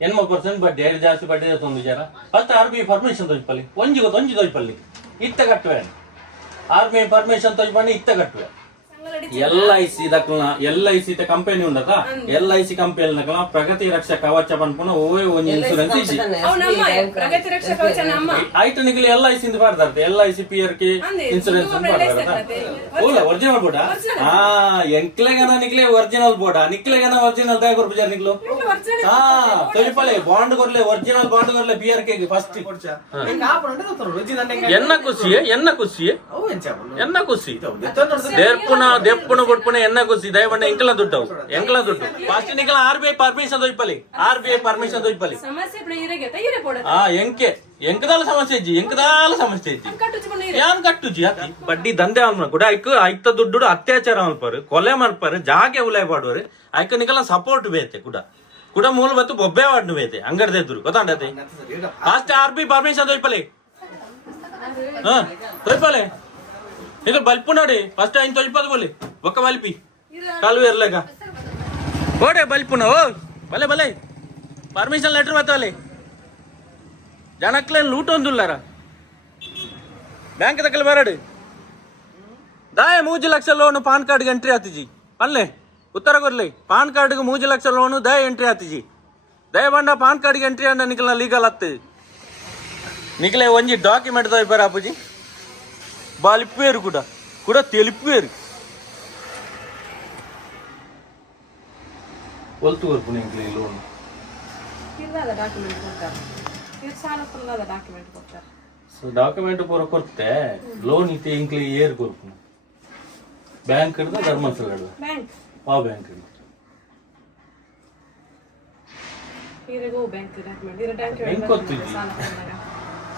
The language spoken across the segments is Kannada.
80% ಬಡ್ಡಿ ಐದು ಜಾಸ್ತಿ ಬಡ್ಡಿ ಒಂದು ವಿಚಾರ ಫಸ್ಟ್ RBI ಪರ್ಮಿಷನ್ ತೊಯ್ಪಲ್ಲಿ ಒಂಜಿ ತೊಯ್ಪಲ್ಲಿ ಇತ್ತ ಕಟ್ಟುವೆ RBI ಪರ್ಮಿಷನ್ ತೊಯ್ಪಣ್ಣಿ ಇತ್ತ ಕಟ್ಟುವೆ LIC ದಕ್ಕಲ್ನ LIC ಕಂಪನಿ ಉಂಡದ LIC ಕಂಪನಿ ಪ್ರಗತಿ ರಕ್ಷಾ ಕವಚ ಪನ್ಪುನ ಓವೇ ಒಂಜಿ ಇನ್ಸೂರೆನ್ಸ್ ಇಜ್ಜಿ ಐಟ ನಿಕ್ಲಿ LIC ಇಂದ ಪಾಡ್ದಾರ್ತೆ LIC PRK ಇನ್ಸೂರೆನ್ಸ್ ಪಾಡ್ದಾರ್ತೆ ಓಲ ಒರಿಜಿನಲ್ ಬೋರ್ಡ್ ಎಂಕ್ಲೆಗನ ನಿಕ್ಲೆ ಒರಿಜಿನಲ್ ಬೋರ್ಡ್ ನಿಕ್ಲೆಗನ ಒರಿಜಿನಲ್ ದಾಗ ಕೊರ್ಪುಜಾರ್ ನಿಕ್ಲು ತೊಲಿಪಲೆ ಬಾಂಡ್ ಕೊರ್ಲೆ ಒರಿಜಿನಲ್ ಬಾಂಡ್ ಕೊರ್ಲೆ PRK ಗೆ ಫಸ್ಟ್ ಎನ್ನ ಖುಷಿ ದೆಪ್ಪುನ ಕೊಟ್ಪುನ ಎನ್ನ ಖುಷಿ ದಯವಂಡ ಎಂಕಲ ದುಡ್ಡು ಫಸ್ಟ್ ನಿಕಲ RBI ಪರ್ಮಿಷನ್ ತೊಯ್ಪಲಿ ಎಂಕದಾಲ ಸಮಸ್ಯೆ ಇಜ್ಜಿ ಯಾನ್ ಕಟ್ಟುಜಿ ಬಡ್ಡಿ ದಂಧೆ ಅಲ್ಮ ಕೂಡ ಐತ ದುಡ್ಡು ಅತ್ಯಾಚಾರ ಮಲ್ಪರು ಕೊಲೆ ಮಲ್ಪರು ಜಾಗೆ ಉಲಾಯ್ ಪಾಡುವರು ಐಕ ನಿಕಲ ಸಪೋರ್ಟ್ ಬೇತೆ ಕೂಡ ಮೂಲ ಬತ್ತು ಬೊಬ್ಬೆ ವಾಡ್ನು ಬೇತೆ ಅಂಗಡದೆ ಎದುರು ಗೊತ್ತಾಂಡತೆ ಫಸ್ಟ್ RBI ಪರ್ಮಿಷನ್ ತೊಯ್ಪಲಿ ಈಗ ಬಲ್ಪು ನೋಡಿ ಫಸ್ಟ್ ಐನ್ ತೊಯ್ಪದು ಬೋಲಿ ಒಕ್ಕ ಬಲ್ಪಿ ಕಾಲು ಇರ್ಲೇಗ ಓಡೆ ಬಲ್ಪುನ ಓ ಬಲೆ ಪರ್ಮಿಷನ್ ಲೆಟರ್ ಬತ್ತವಲ್ಲಿ ಜನಕ್ಲೇನು ಲೂಟ್ ಒಂದುಲ್ಲಾರ ಬ್ಯಾಂಕ್ ತಕ್ಕಲ್ಲಿ ಬರಡು ದಾಯ 3 ಲಕ್ಷ ಲೋನ್ ಪಾನ್ ಕಾರ್ಡ್ಗೆ ಎಂಟ್ರಿ ಆತಿಜಿ ಅಲ್ಲೇ ಉತ್ತರ ಕೊರ್ಲಿ ಪಾನ್ ಕಾರ್ಡ್ಗೆ 3 ಲಕ್ಷ ಲೋನು ದಯ ಎಂಟ್ರಿ ಆತಿಜಿ ದಯ ಬಂಡ ಪಾನ್ ಕಾರ್ಡ್ಗೆ ಎಂಟ್ರಿ ಅಂಡ ನಿಖಲ್ನ ಲೀಗಲ್ ಹತ್ತು ನಿಖಲೆ ಒಂಜಿ ಡಾಕ್ಯುಮೆಂಟ್ ತೊಯ್ಬಾರ ಅಪ್ಪುಜಿ ಬಲ್ಪೇರು ಕೂಡ ತೆಲಿಪೇರು ಒಲ್ತು ಬರ್ಪುನ ಇಂಕ್ಲಿ ಲೋನ್ ಡಾಕ್ಯುಮೆಂಟ್ ಪೂರ ಕೊಡ್ತೆ ಲೋನ್ ಇತ್ತೆ ಇಂಕ್ಲಿ ಏರ್ ಕೊರ್ಪುನ ಬ್ಯಾಂಕ್ ಹಿಡ್ದ ಧರ್ಮಸ್ಥಳ ಹಿಡ್ದ ಆ ಬ್ಯಾಂಕ್ ಹಿಡ್ದ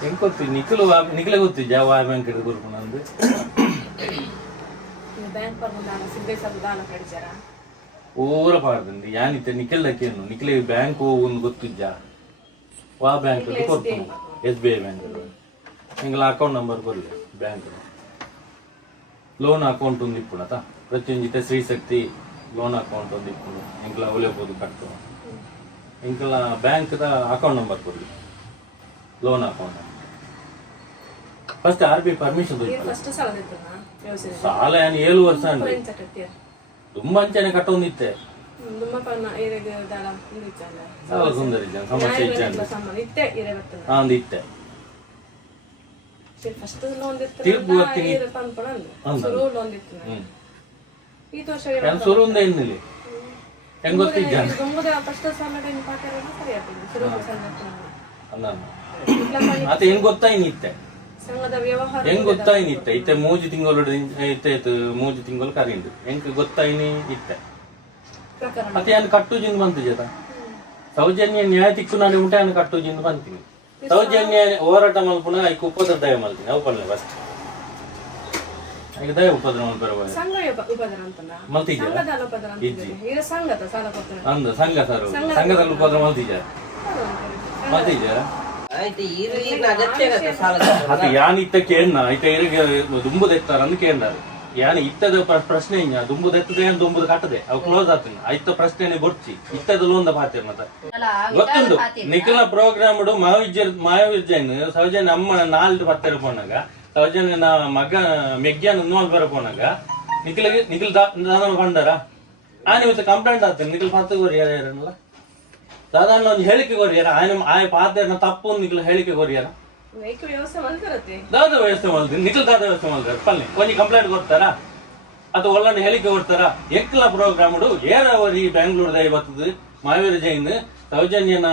ಹೆಂಗ್ ಗೊತ್ತಿದ್ದಿ ನಿಖಲೆ ಗೊತ್ತಿದ್ದ ಯಾವ ಬ್ಯಾಂಕ್ ಹಿಡಿದು ಕೊರ್ಪುನ ಅಂದ್ರೆ ಓರ ಪಾಡ್ದಂడి ಯಾನಿತ್ತೆ ನಿಖಲ್ದಕ್ಕೇನು ನಿಖಲೆ ಬ್ಯಾಂಕ್ ಒಂದು ಗೊತ್ತಿದ್ದ ವಾ ಬ್ಯಾಂಕ್ ಕೊರ್ಪುನ SBI ಬ್ಯಾಂಕ್ ನಿಂಗಲ ಅಕೌಂಟ್ ನಂಬರ್ ಕೊರ್ಲಿ ಬ್ಯಾಂಕ್ ಲೋನ್ ಅಕೌಂಟ್ ಒಂದು ಇಪ್ಪುಣತ ಪ್ರತಿಯೊಂದಿತ್ತೆ ಶ್ರೀಶಕ್ತಿ ಲೋನ್ ಅಕೌಂಟ್ ಒಂದು ಇಪ್ಪುಣು ಇಂಕಲ ಒಲೆಬೋದು ಕಟ್ಟು ಇಂಕಲ ಬ್ಯಾಂಕ್ದ ಅಕೌಂಟ್ ನಂಬರ್ ಕೊರ್ಲಿ loan account first RBI permission ಸಾಲ ಏನು 7 ವರ್ಷ ಅಂದ್ರೆ ತುಂಬಾ ಅಂಚನೆ ಕಟ್ಟೊಂದಿತ್ತೆ ಸುಂದರ ಸಮಸ್ಯೆ ಇತ್ತೆ ಸುರುಂದ ಎನ್ನಿಲ್ಲಿ ಹೆಂಗ್ ಗೊತ್ತಿದ್ದ ಆತ ಹೆಂಗ್ ಗೊತ್ತಾಯ್ನಿತ್ತೆ ಹೆಂಗ್ ಗೊತ್ತಾಯ್ನಿತ್ತೆ ಇತ್ತೆ 3 ತಿಂಗಳು ಇತ್ತೆ 3 ತಿಂಗಳು ಕರಿಂಡು ಹೆಂಗ್ ಗೊತ್ತಾಯ್ನಿ ಇತ್ತೆ ಮತ್ತೆ ಏನು ಕಟ್ಟುಜಿಂದ ಬಂತು ಜತ ಸೌಜನ್ಯ ನ್ಯಾಯ ತಿಕ್ಕು ನಾನು ಉಂಟೆ ಅನ್ನು ಕಟ್ಟುಜಿಂದ ಬಂತೀನಿ ಸೌಜನ್ಯ ಹೋರಾಟ ಮಲ್ಪುಣ ಐಕ್ ಉಪದ್ರ ದಯ ಮಲ್ತೀನಿ ಅವು ಪಲ್ಲೆ ಫಸ್ಟ್ ಈಗ ದಯ ಉಪದ್ರ ಮಲ್ಪರ ಮಲ್ತಿಜ ಇಜ್ಜಿ ಅಂದ ಸಂಘ ಸರ್ ಸಂಘದಲ್ಲಿ ಉಪದ್ರ ಮಲ್ತಿಜ ಅದು ಯಾನ್ ಇತ್ತ ಕೇಳ್ನ ಐತ ದುಂಬುದ ಎತ್ತಾರ ಅಂದ್ ಕೇಳ್ದಾರೆ ಯಾನ್ ಇತ್ತದ ಪ್ರಶ್ನೆ ಇಂಜ ದುಂಬುದ ಎತ್ತದೆ ಏನ್ ದುಂಬುದ ಕಟ್ಟದೆ ಅವು ಕ್ಲೋಸ್ ಆತಿನ ಐತ ಪ್ರಶ್ನೆ ಬೊರ್ಚಿ ಇತ್ತದ ಲೋನ್ ಪಾತಿರ್ ಮತ್ತ ಗೊತ್ತುಂಡು ನಿಖಿಲ ಪ್ರೋಗ್ರಾಮ್ ಮಾಯವಿಜ್ಜನ್ ಸೌಜನ್ಯ ಅಮ್ಮ ನಾಲ್ಕು ಪತ್ತರ ಪೋನಾಗ ಸೌಜನ್ಯ ಮಗ ಮೆಗ್ಯಾನ ನೋಲ್ ಬರ ಪೋನಾಗ ನಿಖಿಲ್ ದಾದನ ಬಂಡಾರ ಇವತ್ತು ಕಂಪ್ಲೇಂಟ್ ಆಗ್ತೇನೆ ನಿಖಿಲ್ ಪತ್ತು ಕೋರಿ ಯಾರಲ್ಲ ಸಾಧಾರಣ ಒಂದು ಹೇಳಿಕೆ ಕೊರಿಯಾರ ಆಯ ಪಾತ್ರ ತಪ್ಪು ನಿಖಿಲ್ ಹೇಳಿಕೆ ಕೊರಿಯಾರ ದಾದ ವ್ಯವಸ್ಥೆ ಮಾಡ್ತೀನಿ ನಿಖಿಲ್ ದಾದ ವ್ಯವಸ್ಥೆ ಮಾಡ್ತಾರೆ ಪಲ್ಲೆ ಕೊಂಚ ಕಂಪ್ಲೇಂಟ್ ಕೊಡ್ತಾರ ಅಥವಾ ಒಳ್ಳೆ ಹೇಳಿಕೆ ಕೊಡ್ತಾರ ಎಕ್ಲ ಪ್ರೋಗ್ರಾಮ್ ಏರವರಿ ಬೆಂಗಳೂರು ದಯ ಬರ್ತದೆ ಮಾವೇರಿ ಜೈನ್ ಸೌಜನ್ಯನ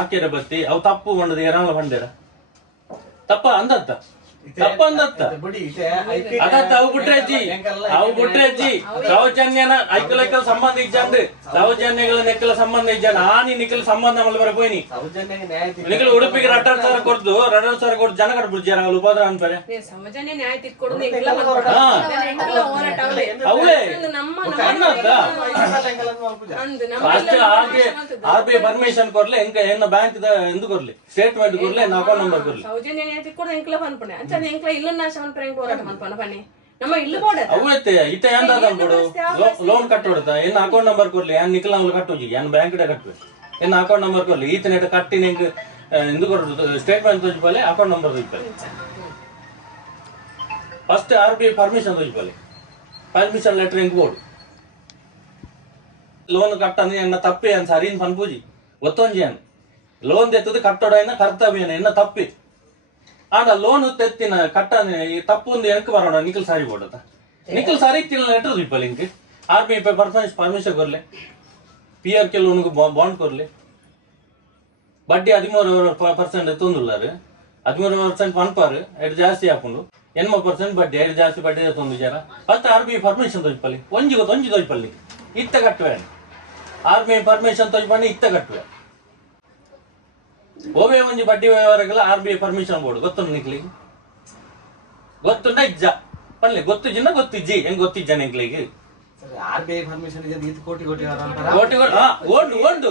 ಆಕೆರ ಬತ್ತಿ ಅವು ತಪ್ಪು ಬಂಡದ ಏನಾಳ ಬಂಡೇರ ತಪ್ಪ ಅಂದತ್ತ ತಪ್ಪ ಅಂದತ್ತ ಅದತ್ತ ಅವು ಬಿಟ್ರೆ ಅಜ್ಜಿ ಸೌಜನ್ಯನ ಐಕಲೈಕಲ್ ಸಂಬಂಧ ಇಜ್ಜಂದು ಸೌಜನ್ಯಗಳ ನೆಕ್ಕಲ ಸಂಬಂಧ ಇಜ್ಜಾನ ಆನಿ ನಿಖಿಲ್ ಸಂಬಂಧ ಮಲ್ಲ ಬರ ಪೋಯ್ನಿ ನಿಖಿಲ್ ಉಡುಪಿಗೆ 2,000 ಕೊಡ್ದು 2,000 ಕೊಡ್ದು ಜನ ಕಟ್ ಬಿಡ್ಜಾರ ಅವಳು ಉಪದ್ರ ಅನ್ಪರೆ ಅವಳೇ RBI ಪರ್ಮಿಷನ್ ಕೊರ್ಲೆ ಎಂಕ ಏನ ಬ್ಯಾಂಕ್ ಎಂದು ಕೊರ್ಲಿ ಸ್ಟೇಟ್ಮೆಂಟ್ ಕೊರ್ಲೆ ಅಕೌಂಟ್ ನಂಬರ್ ಕೊರ್ಲಿ ಅವತ್ತೆ ಇತ್ತೆ ಏನ್ ಲೋನ್ ಕಟ್ಟೋಡ್ತ ಏನ್ ಅಕೌಂಟ್ ನಂಬರ್ ಕೊರ್ಲಿ ಏನ್ ನಿಖಿಲ್ ಅವ್ಲು ಕಟ್ಟೋಜಿ ಏನ್ ಬ್ಯಾಂಕ್ ಕಟ್ಟಬೇಕು ಎನ್ನ ಅಕೌಂಟ್ ನಂಬರ್ ಕೊರ್ಲಿ ಈತನ ಕಟ್ಟಿ ನಿಂಗೆ ಎಂದು ಸ್ಟೇಟ್ಮೆಂಟ್ ತೋಜಿಪಾಲೆ ಅಕೌಂಟ್ ನಂಬರ್ ತೋಜಿಪಾಲೆ ಫಸ್ಟ್ RBI ಪರ್ಮಿಷನ್ ತೋಜಿಪಾಲೆ ಪರ್ಮಿಷನ್ ಲೆಟರ್ ಹೆಂಗ್ ಬೋರ್ಡು ಲೋನ್ ಕಟ್ಟಂದು ಎನ್ನ ತಪ್ಪೆ ಅನ್ ಸರಿನ್ ಪನ್ಪೂಜಿ ಒತ್ತೊಂಜಿ ಅನ್ ಲೋನ್ ತೆತ್ತದು ಕಟ್ಟೋಡೈನ ಕರ್ತವ್ಯನ ಎನ್ನ ತಪ್ಪಿ ಆಗ ಲೋನ್ ತೆತ್ತಿನ ಕಟ್ಟನೆ ತಪ್ಪು ಒಂದು ಎನಕ್ಕೆ ಬರೋಣ ನಿಖಲ್ ಸಾರಿ ಬೋಡತ ನಿಖಲ್ ಸಾರಿ ತಿನ್ನ ಲೆಟರ್ ತೋಜಿಪಾಲೆ ಇಂಕ್ RBI ಪರ್ಮಿಷನ್ ಕೊರ್ಲೆ PRK ಲೋನ್ ಬಾಂಡ್ ಕೊರ್ಲೆ ಬಡ್ಡಿ 13% ತೊಂದುಲ್ಲಾರು 13% ಪನ್ಪಾರು ಎಡ್ ಜಾಸ್ತಿ ಹಾಕೊಂಡು 80% ಬಡ್ಡಿ ಎಡ್ ಜಾಸ್ತಿ ಬಡ್ಡಿ ತೊಂದು ಜರ ಫಸ್ಟ್ RBI ಪರ್ಮಿಷನ್ ತೋಜಿಪಲ್ಲಿ ಒಂಜಿ ತೋಜಿಪಲ್ಲಿ ಇತ್ತ ಕಟ್ಟುವೆ RBI ಪರ್ಮಿಷನ್ ತೋಜಿಪಣ್ಣಿ ಇತ್ತ ಕಟ್ಟುವೆ ಓವೇ ಒಂಜಿ ಬಡ್ಡಿ ವ್ಯವಹಾರಗಳ RBI ಪರ್ಮಿಷನ್ ಬೋರ್ಡು ಗೊತ್ತುಂಡು ನಿಕ್ಲಿಗೆ ಗೊತ್ತುಂಡ ಇಜ್ಜ ಪನ್ಲೆ ಗೊತ್ತಿಜ್ಜಿನ ಗೊತ್ತಿಜ್ಜಿ ಹೆಂಗ್ ಗೊತ್ತಿಜ್ಜ ನಿಕ್ಲಿಗೆ RBI ಪರ್ಮಿಷನ್ ಕೋಟಿ ಓಂಡು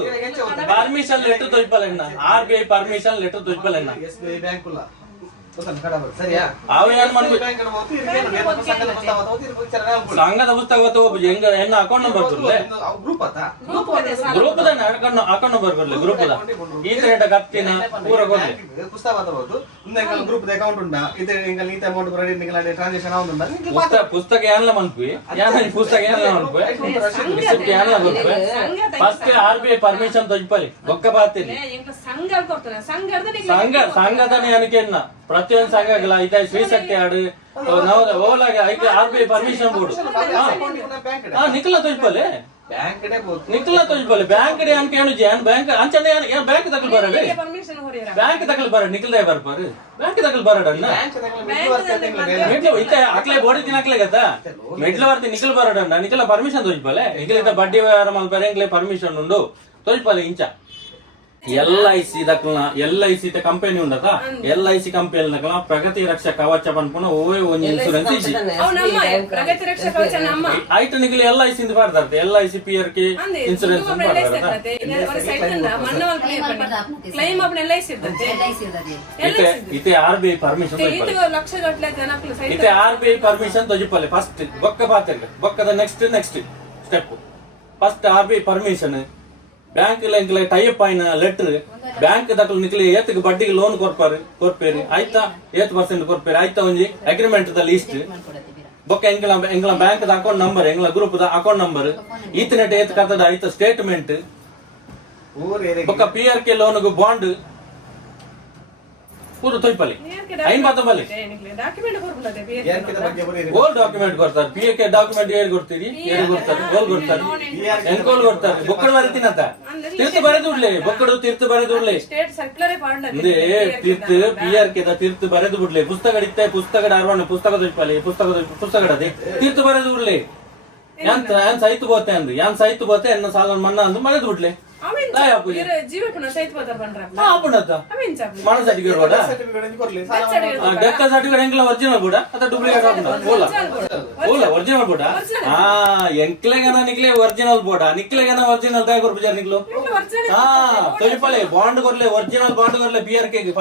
ಪರ್ಮಿಷನ್ ಲೆಟರ್ ತೋಜಿಪಲ್ಲ RBI ಪರ್ಮಿಷನ್ ಲೆಟರ್ ತೋಜಿಪಲ್ಲ SBI ಬ್ಯಾಂಕುಲ್ಲ ಸಂಘದ ಪುಸ್ತಕ ಹೆಂಗ ಹೆಣ್ಣ ಅಕೌಂಟ್ ನಂಬರ್ ಕೊಡ್ಲೆ ಗ್ರೂಪ್ ಅಕೌಂಟ್ ನಂಬರ್ ಕೊಡ್ಲೆ ಗ್ರೂಪ್ ಈ ತರ ಕತ್ತಿನ ಪೂರ ಕೊಡ್ಲೆ ಪುಸ್ತಕ ಬರಬಹುದು ಗ್ರೂಪ್ ಅಕೌಂಟ್ ಉಂಟಾ ಇದು ಇಂಗಲ್ ನೀತ ಅಮೌಂಟ್ ಬರಡಿ ನಿಂಗಲ ಟ್ರಾನ್ಸಾಕ್ಷನ್ ಆಗುಂಟಾ ಪುಸ್ತಕ ಏನಲ್ಲ ಮನ್ಪಿ ಪುಸ್ತಕ ಏನಲ್ಲ ಮನ್ಪಿ ರಿಸಿಪ್ಟ್ ಏನಲ್ಲ ಮನ್ಪಿ ಫಸ್ಟ್ RBI ಪರ್ಮಿಷನ್ ತೋಜಿಪಲ್ಲಿ ಒಕ್ಕ ಬಾತಿಲಿ ಸಂಘದ ಏನಕ್ಕೆ ಪ್ರತಿಯೊಂದು ಸಂಘಗಳ ಐತೆ ಶ್ರೀಶಕ್ತಿ ಹಾಡು ಓಲಾಗ ಐತೆ RBI ಪರ್ಮಿಷನ್ ಬೋರ್ಡು ನಿಖಲ ತೋಜಿಪಲ್ಲೆ ನಿಖಲ ತೋಜಿಪಲ್ಲೆ ಬ್ಯಾಂಕ್ ಅನ್ಕೆ ಏನು ಜಾನ್ ಬ್ಯಾಂಕ್ ಅಂಚನೆ ಬ್ಯಾಂಕ್ ತಗಲ್ ಬರಡೆ ಬ್ಯಾಂಕ್ ತಗಲ್ ಬರ ನಿಖಲ್ದೇ ಬರ್ಪಾರು ಬ್ಯಾಂಕ್ ತಗಲ್ ಬರಡನ್ನ ಇತ್ತೆ ಅಕ್ಲೆ ಬೋಡಿ ತಿನ್ನಕ್ಲೆ ಗತ್ತ ಮೆಡ್ಲ ಬರ್ತಿ ನಿಖಲ್ ಬರಡನ್ನ ನಿಖಲ ಪರ್ಮಿಷನ್ ತೋಜಿಪಲ್ಲೆ ನಿಖಲಿತ ಬಡ್ಡಿ ವ್ಯವಹಾರ ಮಲ್ಪರೆ ಎಂಕ್ಲೆ ಪರ್ಮಿಷನ್ ಉಂಡು ತೋಜಿಪಲ್ಲೆ ಇಂಚ LIC ಕಂಪನಿ ఉండదా LIC కంపెనీ నకల ప్రగతి రక్ష కవచ పన్పున ఓవే ಒಂಜಿ ಇನ್ಶೂರೆನ್ಸ್ ಇಜಿ ಪ್ರಗತಿ ರಕ್ಷ ಕವಚ ನಮ್ಮ ಐಟ ನಿಗಲಿ LIC ಇಂದ ಬರ್ದಾರ್ತೆ LIC PRK ಇನ್ಶೂರೆನ್ಸ್ ಅಂತ ಬರ್ದಾರ್ತೆ ಕ್ಲೈಮ್ ಅಪ್ನ LIC ಇರ್ತದೆ ಇತೆ RBI ಪರ್ಮಿಷನ್ ಇದು ಲಕ್ಷ ಗಟ್ಟಲೆ ಜನಕ್ಕೆ ಸೈಟ್ ಇತೆ RBI ಪರ್ಮಿಷನ್ ತೋಜಿಪಲ್ಲೆ ಫಸ್ಟ್ ಬೊಕ್ಕ ಬಾತೆರ್ಗೆ ಬೊಕ್ಕದ next step first RBI permission bank ಎಂಕ್ಲೆ ಟೈಪ್ ಆಯ್ನ ಲೆಟರ್ ಬ್ಯಾಂಕ್ ದಕಲ್ ನಿಕ್ಲಿ ಏತ್ ಬಡ್ಡಿಗೆ ಲೋನ್ ಕೊರ್ಪೇರಿ ಆಯ್ತಾ 8% ಕೊರ್ಪೇರಿ ಆಯ್ತಾ ಒಂಜಿ ಅಗ್ರಿಮೆಂಟ್ ದ ಲಿಸ್ಟ್ ಬೊಕ್ಕ ಎಂಗ್ಲ ಬ್ಯಾಂಕ್ ದ ಅಕೌಂಟ್ ನಂಬರ್ ಎಂಗ್ಲ ಗ್ರೂಪ್ ದ ಅಕೌಂಟ್ ನಂಬರ್ ಈತನೆಟ್ ಏತ್ ಕರ್ತದ ಆಯ್ತಾ ಸ್ಟೇಟ್ಮೆಂಟ್ ಬೊಕ್ಕ PRK ಲೋನ್ ಗು ಬಾಂಡ್ ಪೂರ ತೊಯ್ಪಲ್ಲಿ ಐನ್ ಬಾತಬಲ್ಲಿ ಗೋಲ್ ಡಾಕ್ಯುಮೆಂಟ್ ಕೊಡ್ತಾರೆ PRK ಡಾಕ್ಯುಮೆಂಟ್ ಏರ್ ಕೊಡ್ತೀರಿ ಏರ್ ಕೊಡ್ತಾರೆ ಗೋಲ್ ಕೊಡ್ತಾರೆ ಎಂಕೋಲ್ ಕೊಡ್ತಾರೆ ಬೊಕ್ಕಡ ಬರೀತಿನಂತ ತೀರ್ಥ ಬರೆದುಡ್ಲಿ ಬೊಕ್ಕಡು ತೀರ್ಥ ಬರೆದುಡ್ಲಿ ತೀರ್ಥ PRK ದ ತೀರ್ಥ ಬರೆದು ಬಿಡ್ಲಿ ಪುಸ್ತಕ ಇತ್ತೆ ಪುಸ್ತಕ ಅರ್ವಣ ಪುಸ್ತಕ ತೊಯ್ಪಲ್ಲಿ ಪುಸ್ತಕ ತೀರ್ಥ ಬರೆದು ಬಿಡ್ಲಿ ಯಾನ್ ಸೈತು ಬೋತೆ ಅಂದ್ ಯಾನ್ ಸೈತು ಬೋತೆ ಎನ್ನ ಸಾಲ ಮನ್ನಾ ಅಂದ್ ಮರೆದು ಬಿಡ್ಲಿ మన సర్టిఫికేట్ కూడా డెత్ సర్టిఫికేట్ ఎంకల ఒరిజినల్ కూడా అత డూప్లికేట్ ఆపునా ఓలా ఓలా ఒరిజినల్ కూడా ఎంకలే గన నిక్లే ఒరిజినల్ కూడా నిక్లే గన ఒరిజినల్ దా కొర్ బిజార్ నిక్లో తొలిపలే బాండ్ కొర్లే ఒరిజినల్ బాండ్ కొర్లే PRK కి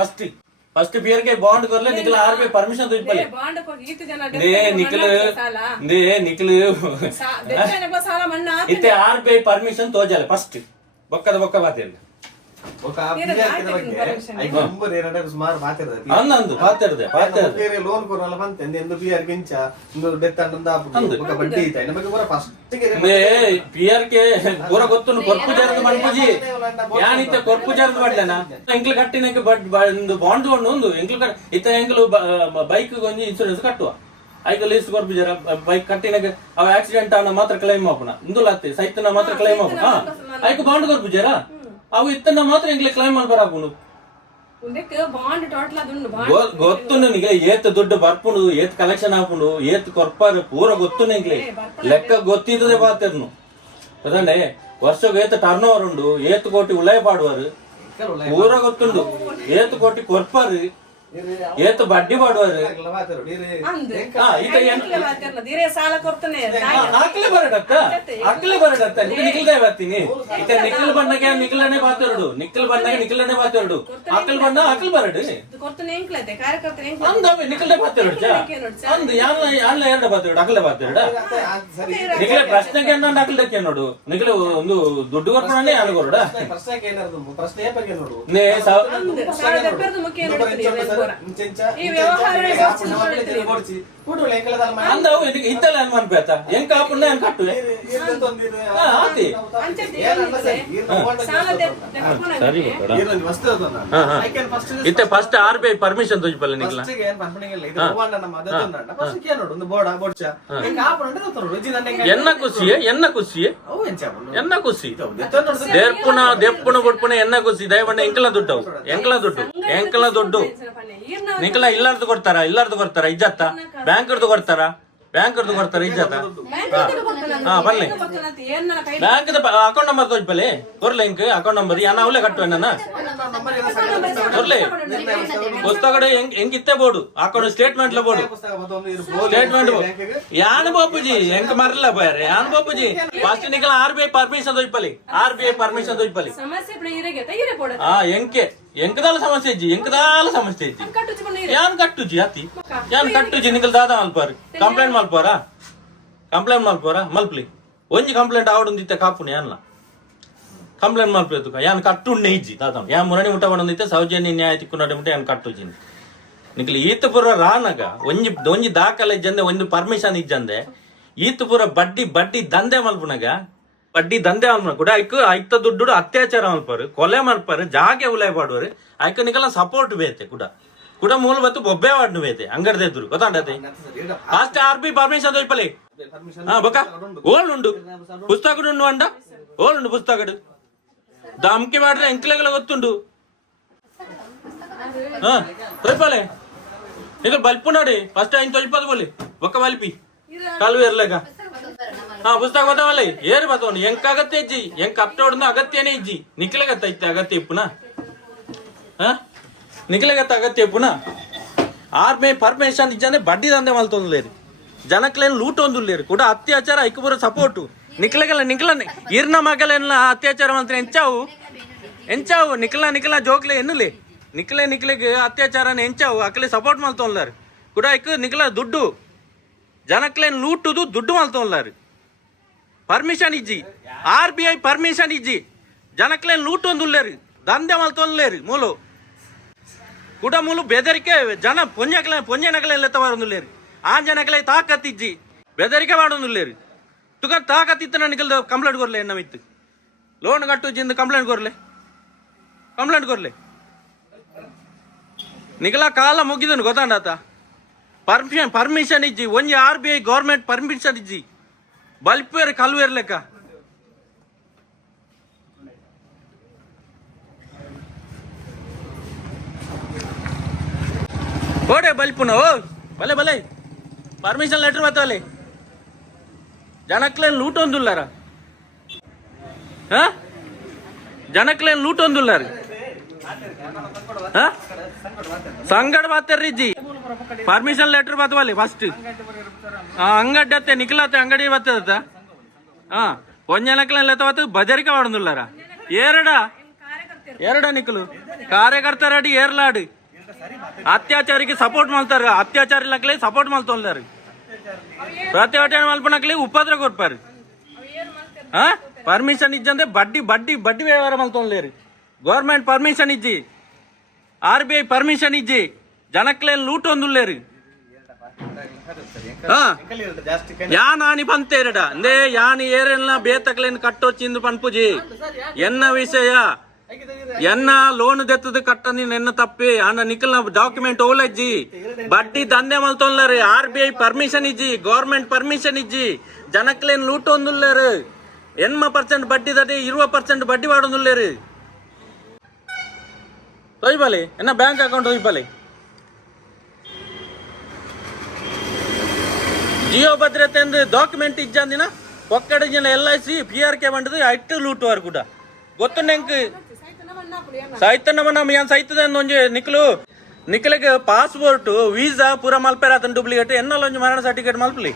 ఫస్ట్ PRK ಬಾಂಡ್ ಕೊರ್ಲೆ ನಿಖಲ RBI ಪರ್ಮಿಷನ್ ತೋಜಿಪಲ್ಲೆ ಬಾಂಡ್ ಕೊ ಈತ ಜನ ನಿಖಲು ಇತ್ತೆ RBI ಪರ್ಮಿಷನ್ ತೋಜಲೆ ಫಸ್ಟ್ ಬೊಕ್ಕ ಬಾತಿರ್ಲಿ ఒక PRK ಬಗ್ಗೆ ಐದು ನಂಬರ್ ಎರಡ ಸುಮಾರು ಮಾತಿರದೆ ಅನ್ನಂದು ಪಾತಿರದೆ ಬೇರೆ ಲೋನ್ ಕೊರಲ್ಲ ಬಂತೆ ಎಂದು PRK ಇಂಚ ಇಂದು ಡೆತ್ ಅಂದ ಬೊಕ್ಕ ಬಡ್ಡಿ ಐತ ಇನ್ನ ಬಗ್ಗೆ ಪೂರ ಫಸ್ಟ್ ಗೆ PRK ಪೂರ ಗೊತ್ತುನು ಕೊರ್ಪು ಜಾರದ ಮನ್ಪುಜಿ ಯಾನಿತ ಕೊರ್ಪು ಜಾರದ ಬಡ್ಲೆನಾ ಎಂಕ್ಲ ಕಟ್ಟಿನಕ್ಕೆ ಒಂದು ಬಾಂಡ್ ಒಂದು ಎಂಕ್ಲ ಇತ ಎಂಕ್ಲು ಬೈಕ್ ಗೊಂಜಿ ಇನ್ಶೂರೆನ್ಸ್ ಕಟ್ಟುವ ಐಕ ಲೀಸ್ಟ್ ಕೊರ್ಪು ಜಾರ ಬೈಕ್ ಕಟ್ಟಿನಕ್ಕೆ ಅವ ಆಕ್ಸಿಡೆಂಟ್ ಆನ ಮಾತ್ರ ಕ್ಲೈಮ್ ಆಪುನ ಇಂದುಲಾತೆ ಸೈತನ ಮಾತ್ರ ಕ್ಲೈಮ್ ಆಪುನ ಐಕ ಬಾಂಡ್ ಕೊರ್ಪು ಜಾರ ಅವು ಇತ್ತನ್ನ ಮಾತ್ರ ಎಂಕ್ಲೆ ಕ್ಲೈಮ್ ಮಾಡ್ಬಾರಾಪುನು ಗೊತ್ತು ನಿನಗೆ ಏತ್ ದುಡ್ಡು ಬರ್ಪುಂಡು ಏತ್ ಕಲೆಕ್ಷನ್ ಆಪುಂಡು ಏತ್ ಕೊರ್ಪಾರು ಪೂರ ಗೊತ್ತು ನಿಂಗ್ಲೆ ಲೆಕ್ಕ ಗೊತ್ತಿದ್ದದೆ ಬಾತಿರ್ನು ಅದಂಡೆ ವರ್ಷಕ್ಕೆ ಏತ್ ಟರ್ನ್ ಓವರ್ ಉಂಡು ಏತ್ ಕೋಟಿ ಉಳಾಯ ಪಾಡುವರು ಪೂರ ಗೊತ್ತುಂಡು ಏತ್ ಕೋಟಿ ಕೊರ್ಪಾರು ಏತು ಬಡ್ಡಿ ಮಾಡುವರು ಅಂದು ಹಾ, ಈಗ ಧೀರೆ ಸಾಲ ಕೊಡ್ತಾನೆ ಅಕ್ಲೆ ಬರಡತ್ತ ಅಕ್ಲೆ ಬರಡತ್ತ ನಿಖಿಲ್ದೇ ಬರ್ತೀನಿ ಇತ ನಿಖಿಲ್ ಬಣ್ಣಗೆ ನಿಖಿಲನೆ ಬಾತರಡು ನಿಖಿಲ್ ಬಣ್ಣಗೆ ನಿಖಿಲನೆ ಬಾತರಡು ಅಕ್ಲ್ ಬಣ್ಣ ಅಕ್ಲ್ ಬರಡು ಕೊಡ್ತಾನೆ ಎಂಕ್ಲತೆ ಕಾರ್ಯಕರ್ತರು ಅಂದ ನಿಖಿಲ್ದೇ ಬಾತರಡು ಅಂದ ಯಾನ್ಲ ಎರಡು ಬಾತರಡು ಅಕ್ಲೆ ಬಾತರಡ ನಿಖಿಲ ಪ್ರಶ್ನೆಗೆ ಅನ್ನ ಅಕ್ಲಕ್ಕೆ ನೋಡು ನಿಖಿಲ ಒಂದು ದುಡ್ಡು ಕೊಡ್ತಾನೆ ಯಾರು ಕೊರಡ ಪ್ರಶ್ನೆ ಬಗ್ಗೆ ನೋಡು ನೇ ಸಾಲ ದಪ್ಪರದು ಮುಖ್ಯ ನೋಡ್ತೀರಿ ಈ ವ್ಯವಹಾರ ಅಂದ ಇತ್ತಲ್ಲ ಅನ್ಮನ್ಪೇತ ಹೆಂಗ್ ಕಾಪುಣ್ಣ ಹೆಂಗ್ ಕಟ್ಟುವೆ ಆತಿ ಸರಿ ಇತ್ತೆ ಫಸ್ಟ್ RBI ಪರ್ಮಿಷನ್ ತೋಜ್ಪಲ್ಲ ನಿಕ್ಲ ಎನ್ನ ಖುಷಿಯೇ ಎನ್ನ ಖುಷಿಯೇ ಎನ್ನ ಖುಷಿ ದೆಪ್ಪುನ ಬುಡ್ಪುನ ಎನ್ನ ಖುಷಿ ದಯವಣ್ಣ ಎಂಕಲ ದುಡ್ಡು ಎಂಕಲ ದುಡ್ಡು ನಿಖಲ ಇಲ್ಲಾರ್ದು ಕೊಡ್ತಾರ ಇಜ್ಜತ್ತ ಬ್ಯಾಂಕರ್ದು ಕೊಡ್ತಾರ ಇಜ್ಜತ್ತ ಹಾ ಬರ್ಲಿ ಬ್ಯಾಂಕ್ ಅಕೌಂಟ್ ನಂಬರ್ ತೋಜ್ಪಲ್ಲಿ ಕೊರ್ಲೆ ಇಂಕ್ ಅಕೌಂಟ್ ನಂಬರ್ ಯಾನ ಅವಲೇ ಕಟ್ಟುವೆ ನನ್ನ ಕೊರ್ಲೆ ಪುಸ್ತಕಡೆ ಹೆಂಗಿತ್ತೆ board account statement board statement ಯಾನ್ ಬಾಪುಜಿ ಹೆಂಗ್ ಮರಲ್ಲ ಬೇರೆ ಯಾನ್ ಬಾಪುಜಿ ಫಸ್ಟ್ ನಿಖಲ RBI ಪರ್ಮಿಷನ್ ತೋಜ್ಪಲ್ಲಿ ಸಮಸ್ಯೆ ಹಾ ಎಂಕದಾಲ ಸಮಸ್ಯೆ ಇಜ್ಜಿ ಯಾನ್ ಕಟ್ಟುಜಿ ಅತಿ ಯಾನ್ ಕಟ್ಟುಜಿ ನಿಖಲ್ ದಾದ ಕಂಪ್ಲೇಂಟ್ ಮಲ್ಪೋರ ಮಲ್ಪ್ಲಿ ಒಂಜಿ ಕಂಪ್ಲೇಂಟ್ ಆವಡೊಂದಿತ್ತೆ ಕಾಪುನಿ ಯಾನ್ಲ ಕಂಪ್ಲೇಂಟ್ ಮಲ್ಪೇತು ಯಾನ್ ಕಟ್ಟುಣ್ಣೆ ಇಜ್ಜಿ ದಾದ ಯಾನ್ ಮುರಣಿ ಮುಟ್ಟ ಬಂದಿತ್ತೆ ಸೌಜನ್ಯ ನ್ಯಾಯ ತಿಕ್ಕುನಡೆ ಮುಟ್ಟ ಯಾನ್ ಕಟ್ಟುಜಿ ನಿಖಲ್ ಈತ ಪುರ ರಾನಗ ಒಂಜಿ ದಾಖಲೆ ಇಜ್ಜಂದೆ ಒಂದು ಪರ್ಮಿಷನ್ ಇಜ್ಜಂದೆ ಈತ ಪುರ ಬಡ್ಡಿ ದಂಧೆ ಮಲ್ಪುನಗ ಬಡ್ಡಿ ದಂಧೆ ಮಲ್ಪುನ ಕೂಡ ಐತ ದುಡ್ಡು ಅತ್ಯಾಚಾರ ಮಲ್ಪರು ಕೊಲೆ ಮಲ್ಪರು ಜಾಗೆ ಉಲಾಯ್ ಪಾಡುವರು ಐಕ ನಿಕಲ ಸಪೋರ್ಟ್ ಬೇತೆ ಕೂಡ ಮೂಲ ಬತ್ತು ಬೊಬ್ಬೆ ವಾಡ್ನು ಬೇತೆ ಅಂಗಡ್ದೆದ್ರು ಗೊತ್ತಾಂಡತೆ ಫಾಸ್ಟ್ RBI ಪರ್ಮಿಷನ್ ತೋಜ್ಪಲ್ಲಿ ಹಾ ಬೊಕ ಓಲ್ನುಂಡು ಪುಸ್ತಕಡು ಅಂಡ ಓಲ್ನುಂಡು ಪುಸ್ತಕಡು ಧಮ್ಕಿ ಮಾಡ್ರೆ ಎಂಕ್ಲೆಗಳ ಗೊತ್ತುಂಡು ಹಾ ತೋಜ್ಪಲೆ ಈಗ ಬಲ್ಪು ನೋಡಿ ಫಸ್ಟ್ ಐನ್ ತೋಜ್ಪದು ಬೋಲಿ ಬೊಕ ಬಲ್ಪಿ ಕಾಲು ಇರ್ಲೆಗ ಹಾ ಪುಸ್ತಕ ಬತ್ತವಲ್ಲ ಏರು ಬತ್ತವನು ಎಂಕ್ ಅಗತ್ಯ ಇಜ್ಜಿ ಎಂಕ್ ಅಪ್ಟೋಡ್ನ ಅಗತ್ಯನೇ ಇಜ್ಜಿ ನಿಖಿಲಗತ್ತ ಇತ್ತೆ ಅಗತ್ಯ ಇಪ್ಪುನ ಹಾ ನಿಖಿಲಗತ್ತ ಅಗತ್ಯ ಇಪ್ಪುನ RBI ಪರ್ಮಿಷನ್ ಇಜ್ಜಂದೆ ಬಡ್ಡಿ ದಂಧೆ ಮಲ್ತೊಂದುಲೇರಿ ಜನಕ್ಲೇನು ಲೂಟ್ ಒಂದುಲ್ಲೇರಿ ಕೂಡ ಅತ್ಯಾಚಾರ ಐಕುಪುರ ಸಪೋರ್ಟು ನಿಖಿಲ ಇರ್ನ ಮಗಲೆಲ್ಲ ಅತ್ಯಾಚಾರ ಮಂತ್ರ ಎಂಚಾವು ನಿಖಿಲ ಜೋಕ್ಲೆ ಎನ್ನುಲೆ ನಿಖಿಲೆಗೆ ಅತ್ಯಾಚಾರನ ಎಂಚಾವು ಅಕ್ಲೆ ಸಪೋರ್ಟ್ ಮಲ್ತೊಂದ್ಲಾರಿ ಕೂಡ ಐಕ ನಿಖಿಲ ದುಡ್ಡು ಜನಕ್ಲೇನು ಲೂಟುದು ದುಡ್ಡು ಮಲ್ತೊಂದ್ಲಾರಿ ಪರ್ಮಿಷನ್ ಇಜ್ಜಿ RBI ಪರ್ಮಿಷನ್ ಇಜ್ಜಿ ಜನಕ್ಲೇನು ಲೂಟ್ ಒಂದುಲ್ಲೇರಿ ದಂಧೆ ಮಲ್ತೊಂದ್ಲೇರಿ ಮೂಲು ಕೂಡ ಮೂಲು ಬೆದರಿಕೆ ಜನ ಪೊಂಜನಕಲೆಲ್ಲ ತವರೊಂದುಲ್ಲೇರಿ ಆ ಜನಕಲೆ ತಾಕತ್ತಿಜ್ಜಿ ಬೆದರಿಕೆ ಮಾಡೊಂದುಲ್ಲೇರಿ ತುಕ ತಾಕತ್ತಿತ್ತ ನಿಕಲ್ದ ಕಂಪ್ಲೇಂಟ್ ಕೊರ್ಲೆ ಎನ್ನಮಿತ್ತು ಲೋನ್ ಕಟ್ಟು ಜಿಂದ ಕಂಪ್ಲೇಂಟ್ ಕೊರ್ಲೆ ನಿಕಲ ಕಾಲ ಮುಗಿದನು ಗೊತ್ತಾಂಡಾತ ಪರ್ಮಿಷನ್ ಇಜ್ಜಿ ಒಂಜಿ RBI ಗೌರ್ಮೆಂಟ್ ಪರ್ಮಿಷನ್ ಇಜ್ಜಿ ಬಲ್ಪೇರ್ ಕಲ್ವೇರ್ ಲೆಕ್ಕ ಓಡೆ ಬಲ್ಪುನ ಓ ಬಲೆ ಪರ್ಮಿಷನ್ ಲೆಟರ್ ಬತ್ತವಲ್ಲಿ ಜನಕ್ಲೇನು ಲೂಟ್ ಒಂದುಲ್ಲಾರ ಜನಕ್ಲೇನು ಲೂಟ್ ಒಂದುಲ್ಲಾರ ಸಂಗಡ ಬಾತರ್ರಿ ಇಜ್ಜಿ ಪರ್ಮಿಷನ್ ಲೆಟರ್ ಬತ್ತವಲ್ಲಿ ಫಸ್ಟ್ ಅಂಗಡಿ ನಿಖಿಲತ್ತೆ ಅಂಗಡಿ ಬತ್ತದ ಒಂಜನಕ್ಲೇನು ಲೆತ್ತ ಬಜರಿಕೆ ಮಾಡೊಂದುಲ್ಲಾರ ಎರಡ ನಿಖಲು ಕಾರ್ಯಕರ್ತರಡಿ ಏರ್ಲಾಡು ಅತ್ಯಾಚಾರಿಗೆ ಸಪೋರ್ಟ್ ಮಾಡ್ತಾರ ಅತ್ಯಾಚಾರ ಸಪೋರ್ಟ್ ಮಾಡ್ತಾರೆ ಪ್ರತಿಭಟನೆ ಮಲ್ಪನಕ್ಲಿ ಉಪದ್ರ ಕೊಡ್ಪಾರಿ ಪರ್ಮಿಷನ್ ಇಜ್ಜಂದ್ರೆ ಬಡ್ಡಿ ವ್ಯವಹಾರ ಮಲ್ತೊಂದ್ಲೇರಿ ಗೌರ್ಮೆಂಟ್ ಪರ್ಮಿಷನ್ ಇಜ್ಜಿ RBI ಪರ್ಮಿಷನ್ ಇಜ್ಜಿ ಜನಕ್ಲೇನ್ ಲೂಟ್ ಒಂದುಲ್ಲೇರಿ ಯಾನ್ ಆನಿ ಬಂತೇರಡ ಅಂದೇ ಯಾನಿ ಏರೆಲ್ಲ ಬೇತಕ್ಲೇನ್ ಕಟ್ಟೋಚಿಂದು ಪನ್ಪುಜಿ ಎನ್ನ ವಿಷಯ ಎನ್ನ ಲೋನ್ ದೆತ್ತದ ಕಟ್ಟನಿ ನೆನ್ನ ತಪ್ಪಿ ಅನ್ನ ನಿಖಲ್ನ ಡಾಕ್ಯುಮೆಂಟ್ ಓಲಜ್ಜಿ ಬಡ್ಡಿ ದಂಧೆ ಮಲ್ತೊಂದ್ಲಾರಿ RBI ಪರ್ಮಿಷನ್ ಇಜ್ಜಿ ಗೌರ್ಮೆಂಟ್ ಪರ್ಮಿಷನ್ ಇಜ್ಜಿ ಜನಕ್ಲೇನ್ ಲೂಟ್ ಒಂದುಲ್ಲೇರು 80% ಬಡ್ಡಿ ದಡಿ 20% ಬಡ್ಡಿ ಮಾಡೊಂದುಲ್ಲೇರು ತೊಯ್ಬಲಿ ಎನ್ನ ಬ್ಯಾಂಕ್ ಅಕೌಂಟ್ ತೊಯ್ಬಲಿ ಜಿಯೋ ಭದ್ರತೆ ಅಂದ್ರೆ ಡಾಕ್ಯುಮೆಂಟ್ ಇಜ್ಜಂದಿನ ಒಕ್ಕಡ ಜನ LIC PRK ಬಂಡದು ಐಟ್ಟು ಲೂಟ್ ವಾರು ಕೂಡ ಗೊತ್ತುಂಡು ಎಂಕ್ ಸಾಯ್ತನ ನಮ್ಮ ಯಾನ್ ಸಾಯ್ತದ ಒಂಜಿ ನಿಕ್ಲು ನಿಖಿಲಿಗೆ ಪಾಸ್ಪೋರ್ಟ್ ವೀಸಾ ಪೂರ ಮಲ್ಪೇರ ಆತನ ಡೂಪ್ಲಿಕೇಟ್ ಎನ್ನಲ್ಲ ಒಂಜಿ ಮರಣ ಸರ್ಟಿಫಿಕೇಟ್ ಮಲ್ಪಲಿ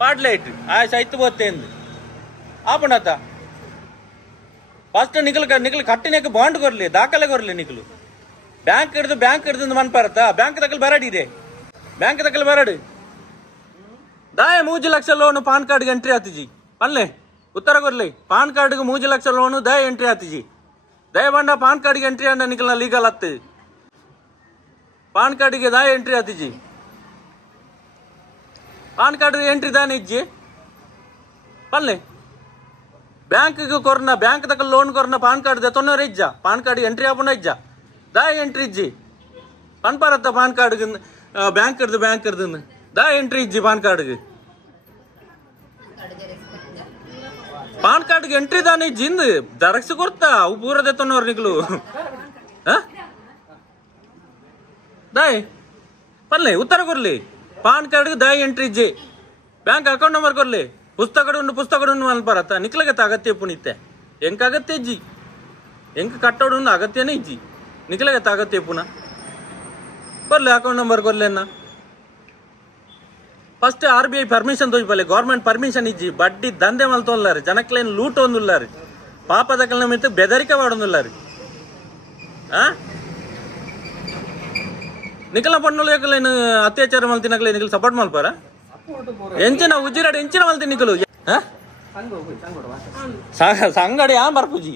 ಪಾಡ್ಲೆ ಇಟ್ಟು ಆಯ್ತು ಐತು ಬೋತ್ತೇಂದು ಆಪಣಾತ ಫಸ್ಟ್ ನಿಖಿಲ್ ಕಟ್ಟಿನಕ್ಕೆ ಬಾಂಡ್ ಕೊರ್ಲಿ ದಾಖಲೆ ಕೊರ್ಲಿ ನಿಖಿಲು ಬ್ಯಾಂಕ್ ಹಿಡ್ದು ಮನ್ಪಾರತ್ತ ಬ್ಯಾಂಕ್ ತಕಲ್ ಬರಡಿ ಇದೆ ಬ್ಯಾಂಕ್ ತಕಲ್ ಬರಡು ದಾಯ 3 ಲಕ್ಷ ಲೋನು ಪಾನ್ ಕಾರ್ಡ್ಗೆ ಎಂಟ್ರಿ ಆತಿಜಿ ಪನ್ಲೆ ಉತ್ತರ ಕೊರ್ಲಿ ಪಾನ್ ಕಾರ್ಡ್ಗೆ 3 ಲಕ್ಷ ಲೋನು ದಯ ಎಂಟ್ರಿ ಆತಿಜಿ ದಯ ಬಂಡ ಪಾನ್ ಕಾರ್ಡ್ಗೆ ಎಂಟ್ರಿ ಅಂಡ ನಿಖಲ್ನ ಲೀಗಲ್ ಹತ್ತು ಪಾನ್ ಕಾರ್ಡ್ಗೆ ದಯ ಎಂಟ್ರಿ ಆತಿಜಿ ಪಾನ್ ಕಾರ್ಡ್ ಎಂಟ್ರಿ ದಾನ ಇಜ್ಜಿ ಪನ್ಲೆ ಬ್ಯಾಂಕ್ಗೆ ಕೊರ್ನ ಬ್ಯಾಂಕ್ ತಕ ಲೋನ್ ಕೊರ್ನ ಪಾನ್ ಕಾರ್ಡ್ ತೊನ್ನೋರು ಇಜ್ಜ ಪಾನ್ ಕಾರ್ಡ್ ಎಂಟ್ರಿ ಆಪುಣ ಇಜ್ಜ ದಾಯ ಎಂಟ್ರಿ ಇಜ್ಜಿ ಪನ್ಪಾರತ್ತ ಪಾನ್ ಕಾರ್ಡ್ಗೆ ಬ್ಯಾಂಕ್ ಹಿಡ್ದು ದಾಯ ಎಂಟ್ರಿ ಇಜ್ಜಿ ಪಾನ್ ಕಾರ್ಡ್ಗೆ ಪಾನ್ ಕಾರ್ಡ್ಗೆ ಎಂಟ್ರಿ ದಾನ ಇಜ್ಜಿ ಇಂದು ದರಕ್ಸಿ ಕೊಡ್ತಾ ಅವು ಪೂರದೆ ತೊನ್ನೋರು ನಿಗ್ಲು ದಾಯ್ ಪನ್ಲೆ ಉತ್ತರ ಕೊರ್ಲಿ ಪಾನ್ ಕಾರ್ಡ್ಗೆ ದಾಯ ಎಂಟ್ರಿ ಇಜ್ಜಿ ಬ್ಯಾಂಕ್ ಅಕೌಂಟ್ ನಂಬರ್ ಕೊರ್ಲಿ ಪುಸ್ತಕಡು ಮಲ್ಪಾರತ್ತ ನಿಕ್ಲಗತ್ತ ಅಗತ್ಯ ಪುಣಿತ್ತೆ ಎಂಕ ಅಗತ್ಯ ಇಜ್ಜಿ ಎಂಕ ಕಟ್ಟೋಡು ಅಗತ್ಯನೇ ಇಜ್ಜಿ ನಿಕ್ಲಗತ್ತ ಅಗತ್ಯ ಪುನಃ ಕೊರ್ಲೆ ಅಕೌಂಟ್ ನಂಬರ್ ಕೊರ್ಲೆನ್ನ ಫಸ್ಟ್ RBI ಪರ್ಮಿಷನ್ ತೋಜ್ಪಲ್ಲೆ ಗೌರ್ಮೆಂಟ್ ಪರ್ಮಿಷನ್ ಇಜ್ಜಿ ಬಡ್ಡಿ ದಂಧೆ ಮಲ್ತೊಲ್ಲಾರಿ ಜನಕ್ಲೇನು ಲೂಟ್ ಒಂದುಲ್ಲಾರಿ ಪಾಪದಕಲ್ನ ಮಿತ್ತು ಬೆದರಿಕೆ ಮಾಡೋದಿಲ್ಲಾರಿ ನಿಖಲ ಪಣ್ಣುಲೇನು ಅತ್ಯಾಚಾರ ಮಲ್ತಿನಕ್ಲೆ ನಿಖಲ್ ಸಪೋರ್ಟ್ ಮಲ್ಪಾರ ಎಂಚಿನ ಉಜ್ಜಿರಾಡಿ ಎಂಚಿನ ಮಲ್ತಿ ನಿಖಲು ಸಂಗಡಿ ಯಾ ಬರ್ಪುಜಿ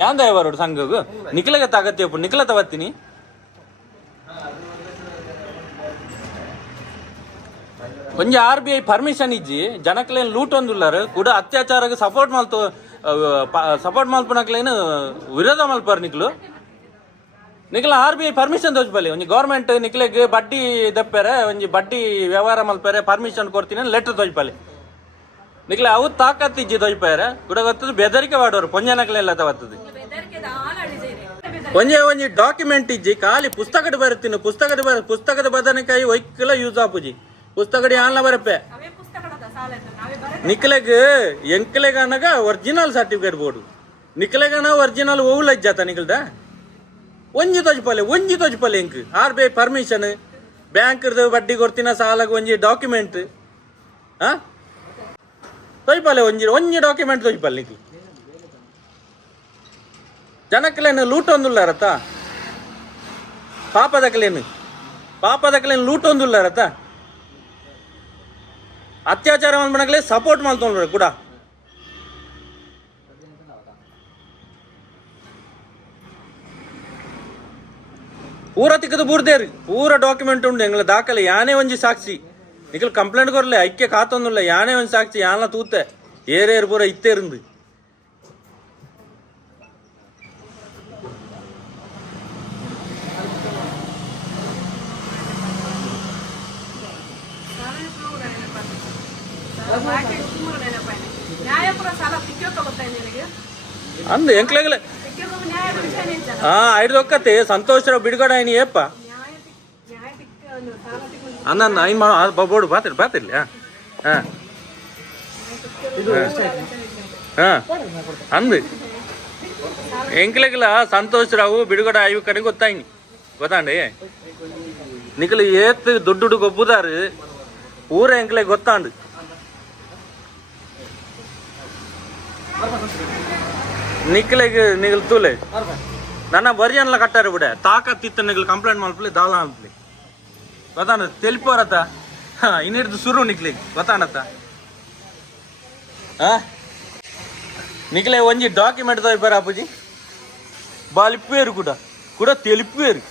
ಯಾಂದ ಬರೋಡು ಸಂಘಗು ನಿಖಿಲಗೆ ಅಗತ್ಯ ನಿಖಲ ತವತ್ತೀನಿ ಒಂಜಿ RBI ಪರ್ಮಿಷನ್ ಇಜ್ಜಿ ಜನಕ್ಲೇನು ಲೂಟ್ ಒಂದುಲ್ಲಾರು ಕೂಡ ಅತ್ಯಾಚಾರಕ್ಕೆ ಸಪೋರ್ಟ್ ಮಲ್ಪನಕ್ಲೇನು ವಿರೋಧ ಮಲ್ಪಾರ ನಿಖಲು RBI ಪರ್ಮಿಷನ್ ತೋಜ್ಬಲ್ಲಿ ಒಂಜಿ ಗೌರ್ಮೆಂಟ್ ನಿಕ್ಲೆಗ್ ಬಡ್ಡಿ ದಪ್ಪರೆ ಒಂಜಿ ಬಡ್ಡಿ ವ್ಯವಹಾರ ಮಲ್ಪರೆ ಪರ್ಮಿಷನ್ ಕೊಡ್ತೀನಿ ಲೆಟರ್ ತೋಜ್ಬಲ್ಲಿ ನಿಕ್ಲೆ ಅವು ತಾಕತ್ ಇಜ್ಜಿ ತೋಜ್ಪಾರ ಕೂಡ ಗೊತ್ತದು ಬೆದರಿಕೆ ಮಾಡೋರು ಪೊಂಜನಕ್ಲೆಲ್ಲ ತವತ್ತದು ಒಂಜಿ ಡಾಕ್ಯುಮೆಂಟ್ ಇಜ್ಜಿ ಖಾಲಿ ಪುಸ್ತಕದ ಬರುತ್ತೀನಿ ಪುಸ್ತಕದ ಬದನೆಕಾಯಿ ಒಯ್ಕಲ ಯೂಸ್ ಆಪುಜಿ ಪುಸ್ತಕಡಿ ಆನ್ಲ ಬರಪ್ಪೆ ನಿಕ್ಲೆಗ್ ಎಂಕ್ಲೆಗ್ ಅನ್ನಗ ಒರಿಜಿನಲ್ ಸರ್ಟಿಫಿಕೇಟ್ ಬೋರ್ಡು ನಿಕ್ಲೆಗನ ಒರಿಜಿನಲ್ ಓವುಲ ಇಜ್ಜಾತ ನಿಕ್ಲ್ದ ಒಂಜಿ ತೋಜ್ಪಲ್ಲೆ ಎಂಕ್ RBI ಪರ್ಮಿಷನ್ ಬ್ಯಾಂಕ್ ಬಡ್ಡಿ ಕೊಡ್ತಿನ ಸಾಲಗ ಒಂಜಿ ಡಾಕ್ಯುಮೆಂಟ್ ತೋಜ್ಪಲ್ಲೆ ಒಂಜಿ ಡಾಕ್ಯುಮೆಂಟ್ ತೋಜ್ಪಲ್ಲೆ ನಿಕ್ಲು ಜನಕ್ಲೇನು ಲೂಟ್ ಒಂದುಲ್ಲಾರತ್ತ ಪಾಪದಕ್ಲೇನು ಲೂಟ್ ಒಂದುಲ್ಲಾರತ್ತ ಅತ್ಯಾಚಾರ ಮಲ್ಪನಕ್ಲೆ ಸಪೋರ್ಟ್ ಮಲ್ತೊಂಡ್ರ ಕೂಡ ಪೂರ ತಿಕ್ಕದು ಬೂರ್ದೇರಿ ಪೂರ ಡಾಕ್ಯುಮೆಂಟ್ ಉಂಡು ಎಂಗ್ಲ ದಾಖಲೆ ಯಾನೇ ಒಂಜಿ ಸಾಕ್ಷಿ ನಿಖಲ್ ಕಂಪ್ಲೇಂಟ್ ಕೊರ್ಲೆ ಐಕ್ಯ ಕಾತೊಂದುಲ್ಲ ಯಾನೇ ಒಂಜಿ ಸಾಕ್ಷಿ ಯಾನ್ಲ ತೂತೆ ಏರೇರು ಪೂರ ಇತ್ತೇ ಇருந்து ಅಂದು ಎಂಕ್ಲೆಗ್ಲೆ ಐದು ಒಕ್ಕತ್ತೆ ಸಂತೋಷರಾವ್ ಬಿಡುಗಡೆ ಆಯ್ನಿ ಏಪ್ಪ ಅನ್ನ ಐನ್ ಮಾಡೋ ಬೋರ್ಡು ಬಾತಿರ್ಲಿ ಅಂದು ಎಂಕ್ಲೆಗ್ಲ ಸಂತೋಷರಾವು ಬಿಡುಗಡೆ ಆಯ್ವು ಕಡೆ ಗೊತ್ತಾಯ್ನಿ ಗೊತ್ತಾಂಡಿ ನಿಖಲು ಏತ್ ದುಡ್ಡು ಗೊಬ್ಬುದಾರು ಊರ ಎಂಕ್ಲೆ ಗೊತ್ತಾಂಡು ನಿಕ್ಲೆಗ್ ನಿಗಲ್ ತೂಲೆ ನನ್ನ ಒರಿಜಿನಲ್ ಕಟ್ಟಾರೆ ಬಿಡ ತಾಕತ್ತಿತ್ತ ನಿಗಲ್ ಕಂಪ್ಲೇಂಟ್ ಮಲ್ಪಲಿ ದಾಳ ಅನ್ಪಲಿ ಗೊತ್ತಾನ ತೆಲಿಪೋರತ್ತ ಇನ್ನಿಡ್ದು ಸುರು ನಿಕ್ಲಿಗ್ ಗೊತ್ತಾನತ್ತ ನಿಕ್ಲೆ ಒಂಜಿ ಡಾಕ್ಯುಮೆಂಟ್ ತೋಯ್ಪಾರ ಅಪ್ಪುಜಿ ಬಾಲಿಪ್ಪೇರು ಕೂಡ ತೆಲಿಪ್ಪೇರು